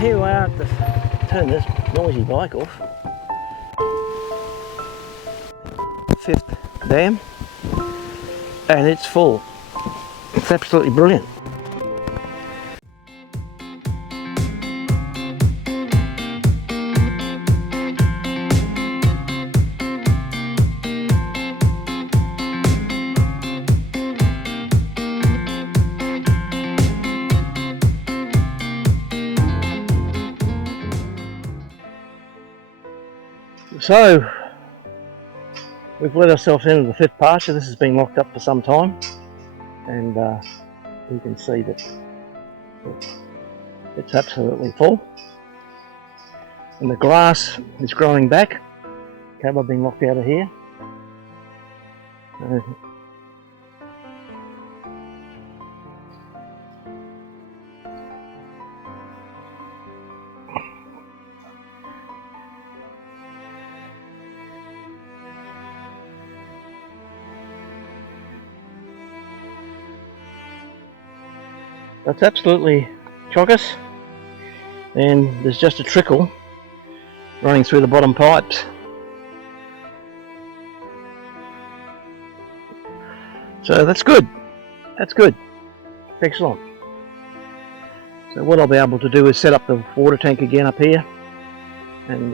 here we are to turn this noisy bike off. Fifth dam, and it's full. It's absolutely brilliant. So we've let ourselves into the fifth pasture. This has been locked up for some time, and you can see that it's absolutely full, and the grass is growing back. Cattle have been locked out of here. That's absolutely chockers, and there's just a trickle running through the bottom pipes. So that's good. That's good. Excellent. So what I'll be able to do is set up the water tank again up here, and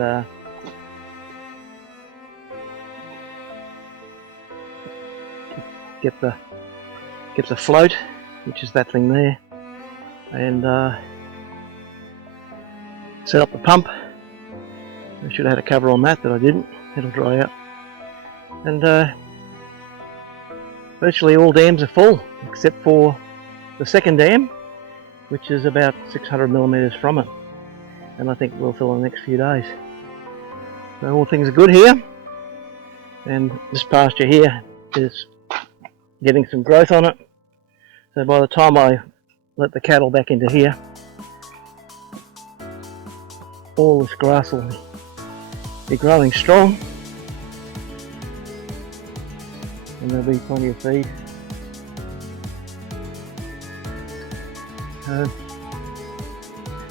get the float, which is that thing there, and set up the pump. I should have had a cover on that, but I didn't. It'll dry out. And virtually all dams are full, except for the second dam, which is about 600 millimeters from it, and I think we'll fill in the next few days. So all things are good here, and this pasture here is getting some growth on it. So by the time I let the cattle back into here, all this grass will be growing strong, and there'll be plenty of feed.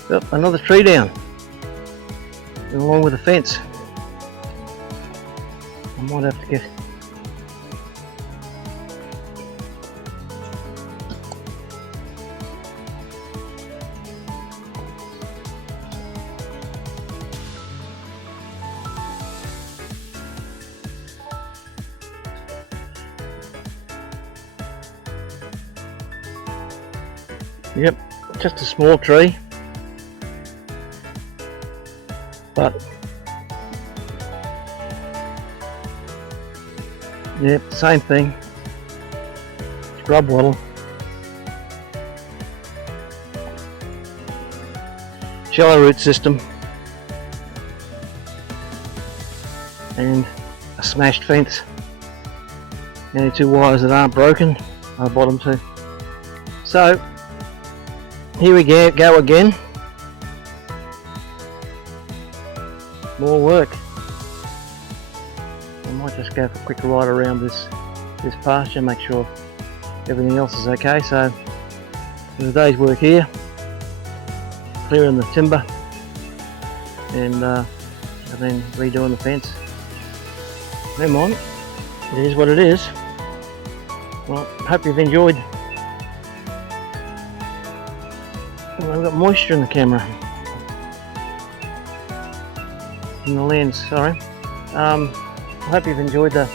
Yep, another tree down, and along with the fence. I might have to get Yep, just a small tree, but yep, same thing, scrub wattle, shallow root system, and a smashed fence. The only two wires that aren't broken are the bottom two. So here we go again. More work. I might just go for a quick ride around this pasture, make sure everything else is okay. So there's a day's work here, clearing the timber, and then redoing the fence. Never mind, it is what it is. Well, hope you've enjoyed. I've got moisture in the camera, in the lens, sorry. I hope you've enjoyed this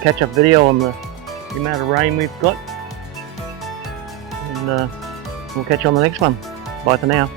catch-up video on the amount of rain we've got, and we'll catch you on the next one. Bye for now.